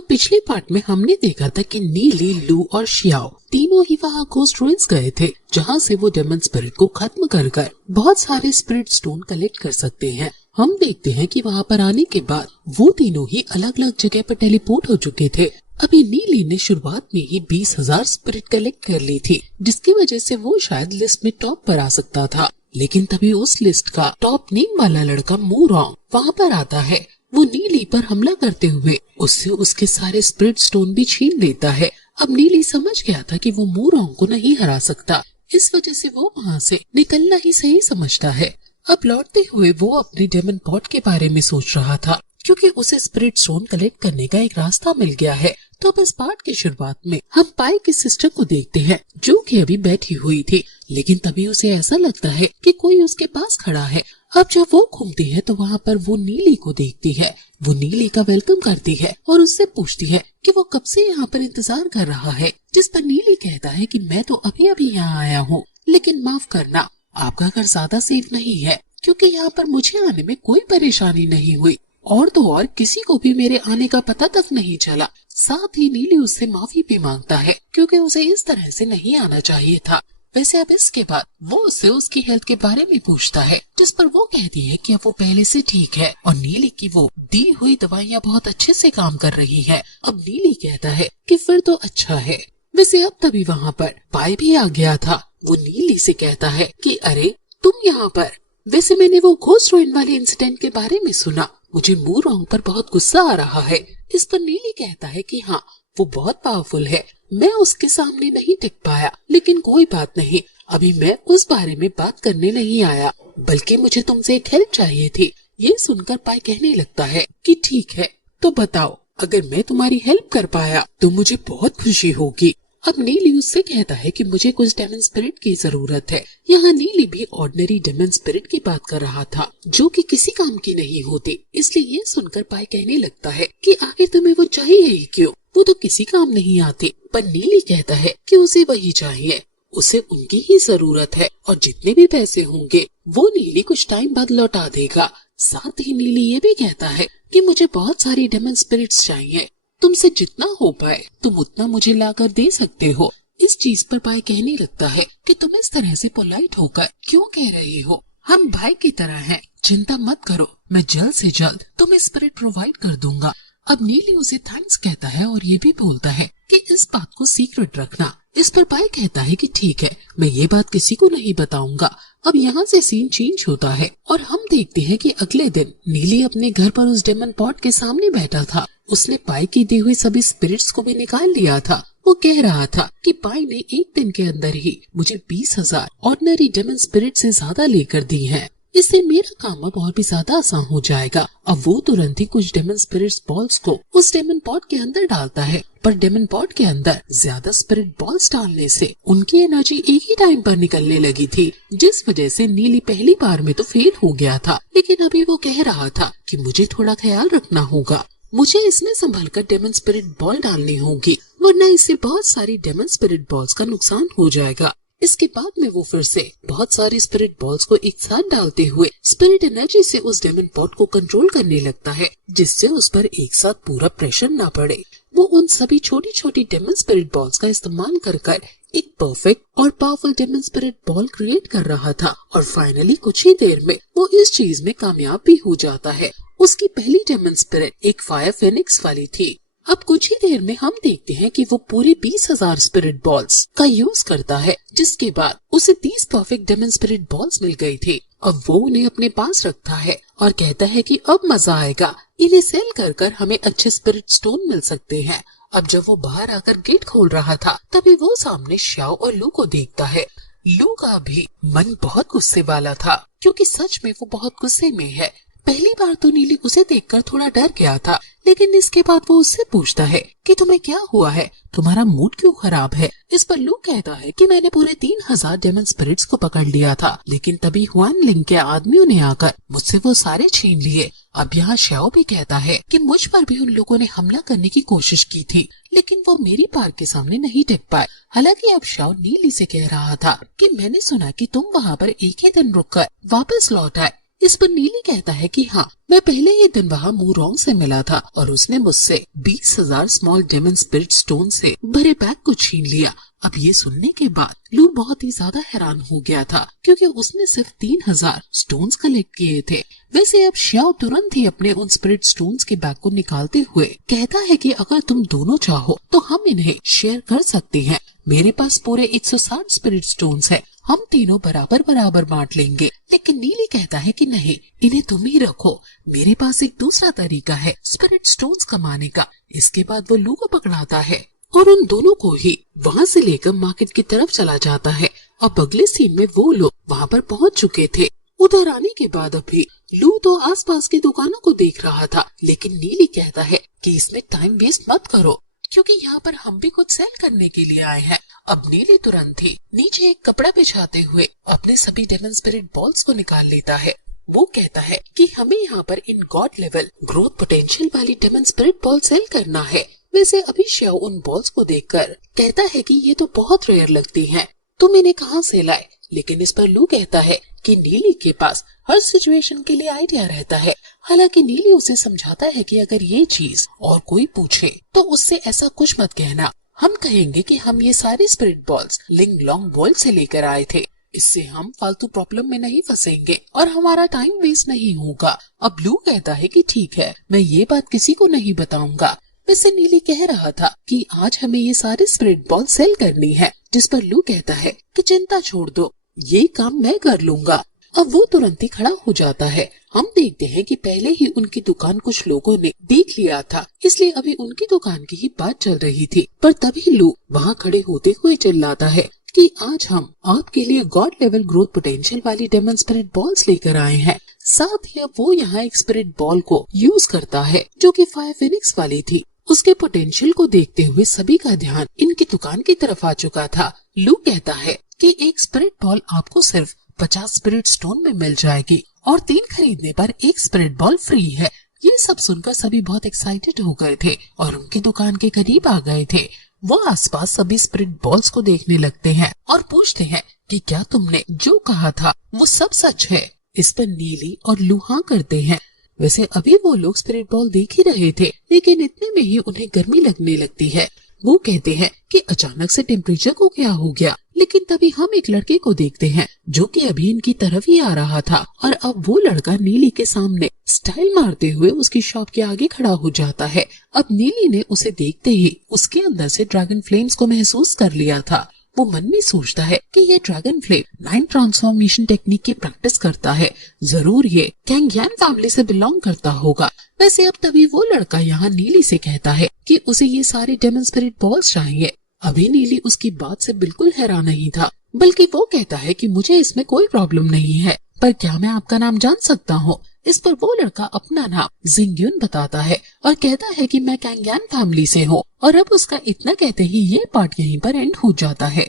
तो पिछले पार्ट में हमने देखा था कि नीली, लू और शियाओ तीनों ही वहाँ घोस्ट रुइंस गए थे, जहाँ से वो डेमन स्पिरिट को खत्म कर बहुत सारे स्पिरिट स्टोन कलेक्ट कर सकते हैं। हम देखते हैं कि वहाँ पर आने के बाद वो तीनों ही अलग अलग जगह पर टेलीपोर्ट हो चुके थे। अभी नीली ने शुरुआत में ही 20,000 स्पिरिट कलेक्ट कर ली थी, जिसकी वजह से वो शायद लिस्ट में टॉप पर आ सकता था। लेकिन तभी उस लिस्ट का टॉप नेम वाला लड़का मूरॉन्ग वहाँ पर आता है। वो नीली पर हमला करते हुए उससे उसके सारे स्पिरिट स्टोन भी छीन लेता है। अब नीली समझ गया था कि वो मूरॉन्ग को नहीं हरा सकता, इस वजह से वो वहाँ से निकलना ही सही समझता है। अब लौटते हुए वो अपने डेमन पॉट के बारे में सोच रहा था, क्योंकि उसे स्पिरिट स्टोन कलेक्ट करने का एक रास्ता मिल गया है। तो बस पार्ट की शुरुआत में हम पाई की सिस्टर को देखते हैं, जो कि अभी बैठी हुई थी, लेकिन तभी उसे ऐसा लगता है कि कोई उसके पास खड़ा है। अब जब वो घूमती है तो वहाँ पर वो नीली को देखती है। वो नीली का वेलकम करती है और उससे पूछती है कि वो कब से यहाँ पर इंतजार कर रहा है, जिस पर नीली कहता है कि मैं तो अभी अभी यहाँ आया हूँ, लेकिन माफ करना, आपका घर ज्यादा सेफ नहीं है, क्योंकि यहाँ पर मुझे आने में कोई परेशानी नहीं हुई और तो और किसी को भी मेरे आने का पता तक नहीं चला। साथ ही नीली उससे माफी भी मांगता है, क्योंकि उसे इस तरह से नहीं आना चाहिए था। वैसे अब इसके बाद वो उससे उसकी हेल्थ के बारे में पूछता है, जिस पर वो कहती है कि अब वो पहले से ठीक है और नीली की वो दी हुई दवाइयाँ बहुत अच्छे से काम कर रही है। अब नीली कहता है कि फिर तो अच्छा है। वैसे अब तभी वहाँ पर पाई भी आ गया था। वो नीली से कहता है कि अरे तुम यहाँ पर, वैसे मैंने वो घोस्ट रुइन वाले इंसिडेंट के बारे में सुना, मुझे मूरॉन्ग पर बहुत गुस्सा आ रहा है। इस पर नीली कहता है कि हाँ, वो बहुत पावरफुल है, मैं उसके सामने नहीं टिक पाया, लेकिन कोई बात नहीं, अभी मैं उस बारे में बात करने नहीं आया, बल्कि मुझे तुमसे एक हेल्प चाहिए थी। ये सुनकर पाई कहने लगता है कि ठीक है, तो बताओ, अगर मैं तुम्हारी हेल्प कर पाया तो मुझे बहुत खुशी होगी। अब नीली उससे कहता है कि मुझे कुछ डेमन स्पिरिट की जरूरत है। यहाँ नीली भी ऑर्डिनरी डेमन स्पिरिट की बात कर रहा था, जो कि किसी काम की नहीं होती। इसलिए ये सुनकर पाई कहने लगता है कि आखिर तुम्हें वो चाहिए ही क्यों, वो तो किसी काम नहीं आती। पर नीली कहता है कि उसे वही चाहिए, उसे उनकी ही जरूरत है और जितने भी पैसे होंगे वो नीली कुछ टाइम बाद लौटा देगा। साथ ही नीली ये भी कहता है कि मुझे बहुत सारी डेमन स्पिरिट्स चाहिए, तुमसे जितना हो पाए तुम उतना मुझे लाकर दे सकते हो। इस चीज पर पाई कहने लगता है कि तुम इस तरह से पोलाइट होकर क्यों कह रही हो, हम भाई की तरह हैं, चिंता मत करो, मैं जल्द से जल्द तुम्हें स्पिरिट प्रोवाइड कर दूंगा। अब नीली उसे थैंक्स कहता है और ये भी बोलता है कि इस बात को सीक्रेट रखना। इस पर पाई कहता है कि ठीक है, मैं ये बात किसी को नहीं बताऊंगा। अब यहाँ से सीन चेंज होता है और हम देखते हैं कि अगले दिन नीली अपने घर पर उस डेमन पॉट के सामने बैठा था। उसने पाई की दी हुई सभी स्पिरिट्स को भी निकाल लिया था। वो कह रहा था कि पाई ने एक दिन के अंदर ही मुझे 20,000 ऑर्डिनरी डेमन स्पिरिट से ज्यादा लेकर दी हैं। इससे मेरा काम अब और भी ज्यादा आसान हो जाएगा। अब वो तुरंत ही कुछ डेमन स्पिरिट्स बॉल्स को उस डेमन पॉट के अंदर डालता है, पर डेमन पॉट के अंदर ज्यादा स्पिरिट बॉल्स डालने से उनकी एनर्जी एक ही टाइम पर निकलने लगी थी, जिस वजह से नीली पहली बार में तो फेल हो गया था। लेकिन अभी वो कह रहा था कि मुझे थोड़ा ख्याल रखना होगा, मुझे इसमें संभल कर डेमन स्पिरिट बॉल डालनी होगी, वरना इससे बहुत सारी डेमन स्पिरिट बॉल्स का नुकसान हो जाएगा। इसके बाद में वो फिर से बहुत सारी स्पिरिट बॉल्स को एक साथ डालते हुए स्पिरिट एनर्जी से उस डेमन पॉट को कंट्रोल करने लगता है, जिससे उस पर एक साथ पूरा प्रेशर ना पड़े। वो उन सभी छोटी छोटी डेमन स्पिरिट बॉल्स का इस्तेमाल कर एक परफेक्ट और powerful demon spirit ball create कर रहा था और फाइनली कुछ ही देर में वो इस चीज में कामयाब भी हो जाता है। उसकी पहली डेमन स्पिरिट एक फायर फेनिक्स वाली थी। अब कुछ ही देर में हम देखते हैं कि वो पूरी 20,000 स्पिरिट बॉल्स का यूज करता है, जिसके बाद उसे 30 परफेक्ट डेमन स्पिरिट बॉल्स मिल गई थी। अब वो उन्हें अपने पास रखता है और कहता है कि अब मजा आएगा, इन्हें सेल कर हमें अच्छे स्पिरिट स्टोन मिल सकते हैं। अब जब वो बाहर आकर गेट खोल रहा था, तभी वो सामने श्याओ और लू को देखता है। लू का भी मन बहुत गुस्से वाला था, क्योंकि सच में वो बहुत गुस्से में है। पहली बार तो नीली उसे देखकर थोड़ा डर गया था, लेकिन इसके बाद वो उससे पूछता है कि तुम्हें क्या हुआ है, तुम्हारा मूड क्यों खराब है। इस पर लू कहता है कि मैंने पूरे 3,000 डेमन स्पिरिट्स को पकड़ लिया था, लेकिन तभी हुआन लिंग के आदमियों ने आकर मुझसे वो सारे छीन लिए। अब यहाँ श्याओ भी कहता है कि मुझ पर भी उन लोगों ने हमला करने की कोशिश की थी, लेकिन वो मेरी पार के सामने नहीं टिक पाए। हालांकि अब श्याओ नीली से कह रहा था कि मैंने सुना कि तुम वहाँ पर एक ही दिन रुककर वापस लौट आए, इस पर नीली कहता है कि हाँ, मैं पहले ही दिन वहाँ मूरोंग से मिला था और उसने मुझसे 20,000 स्मॉल डेमन स्पिरिट स्टोन से भरे बैग को छीन लिया। अब ये सुनने के बाद लू बहुत ही ज्यादा हैरान हो गया था, क्योंकि उसने सिर्फ 3,000 स्टोन्स कलेक्ट किए थे। वैसे अब श्याओ तुरंत ही अपने उन स्पिरिट स्टोन्स के बैग को निकालते हुए कहता है कि अगर तुम दोनों चाहो तो हम इन्हें शेयर कर सकते हैं। मेरे पास पूरे 160 स्पिरिट स्टोन्स है, हम तीनों बराबर बराबर बांट लेंगे। लेकिन नीली कहता है कि नहीं, इन्हें तुम ही रखो, मेरे पास एक दूसरा तरीका है स्पिरिट स्टोन्स कमाने का। इसके बाद वो लू को पकड़ाता है और उन दोनों को ही वहाँ से लेकर मार्केट की तरफ चला जाता है। अब अगले सीन में वो लोग वहाँ पर पहुँच चुके थे। उधर आने के बाद अभी लू तो आसपास की दुकानों को देख रहा था, लेकिन नीली कहता है कि इसमें टाइम वेस्ट मत करो, क्योंकि यहाँ पर हम भी कुछ सेल करने के लिए आए हैं। अब नीली तुरंत ही नीचे एक कपड़ा बिछाते हुए अपने सभी डेमन स्पिरिट बॉल्स को निकाल लेता है। वो कहता है कि हमें यहाँ पर in God level growth potential वाली डेमन स्पिरिट बॉल सेल करना है। वैसे अभी श्याओ उन बॉल्स को देखकर कहता है कि ये तो बहुत रेयर लगती हैं, तुम इन्हें कहाँ से लाए? लेकिन इस पर लू कहता है कि नीली के पास हर सिचुएशन के लिए आइडिया रहता है। हालांकि नीली उसे समझाता है कि अगर ये चीज और कोई पूछे तो उससे ऐसा कुछ मत कहना, हम कहेंगे कि हम ये सारे स्पिरिट बॉल्स लिंग लॉन्ग वर्ल्ड से लेकर आए थे। इससे हम फालतू प्रॉब्लम में नहीं फंसेंगे और हमारा टाइम वेस्ट नहीं होगा। अब लू कहता है कि ठीक है, मैं ये बात किसी को नहीं बताऊंगा। वैसे नीली कह रहा था कि आज हमें ये सारे स्पिरिट बॉल सेल करनी है, जिस पर लू कहता है कि चिंता छोड़ दो, ये काम मैं कर लूंगा। अब वो तुरंत ही खड़ा हो जाता है। हम देखते हैं कि पहले ही उनकी दुकान कुछ लोगों ने देख लिया था, इसलिए अभी उनकी दुकान की ही बात चल रही थी। पर तभी लू वहाँ खड़े होते हुए चिल्लाता है कि आज हम आपके लिए गॉड लेवल ग्रोथ पोटेंशियल वाली डेमन स्पिरिट बॉल्स लेकर आए हैं। साथ ही वो यहाँ एक स्पिरिट बॉल को यूज करता है जो कि फायर फिनिक्स वाली थी। उसके पोटेंशियल को देखते हुए सभी का ध्यान इनकी दुकान की तरफ आ चुका था। लू कहता है कि एक स्पिरिट बॉल आपको सिर्फ 50 स्पिरिट स्टोन में मिल जाएगी और 3 खरीदने पर एक स्पिरिट बॉल फ्री है। ये सब सुनकर सभी बहुत एक्साइटेड हो गए थे और उनकी दुकान के करीब आ गए थे। वो आसपास सभी स्पिरिट बॉल्स को देखने लगते हैं और पूछते हैं कि क्या तुमने जो कहा था वो सब सच है? इस पर नीली और लू हाँ करते हैं। वैसे अभी वो लोग स्पिरिट बॉल देख ही रहे थे, लेकिन इतने में ही उन्हें गर्मी लगने लगती है। वो कहते हैं कि अचानक से टेम्परेचर को क्या हो गया, लेकिन तभी हम एक लड़के को देखते हैं जो कि अभी इनकी तरफ ही आ रहा था और अब वो लड़का नीली के सामने स्टाइल मारते हुए उसकी शॉप के आगे खड़ा हो जाता है। अब नीली ने उसे देखते ही उसके अंदर से ड्रैगन फ्लेम्स को महसूस कर लिया था। वो मन में सोचता है कि ये ड्रैगन फ्लेम 9 ट्रांसफॉर्मेशन टेक्निक की प्रैक्टिस करता है, जरूर ये कैंगयान फैमिली से बिलोंग करता होगा। वैसे अब तभी वो लड़का यहाँ नीली से कहता है कि उसे ये सारे डेमन स्पिरिट बॉल्स चाहिए। अभी नीली उसकी बात से बिल्कुल हैरान नहीं था, बल्कि वो कहता है कि मुझे इसमें कोई प्रॉब्लम नहीं है, पर क्या मैं आपका नाम जान सकता हूँ? इस पर वो लड़का अपना नाम जिंग्युन बताता है और कहता है कि मैं कैंगयान फैमिली से हूँ। और अब उसका इतना कहते ही ये पार्ट यहीं पर एंड हो जाता है।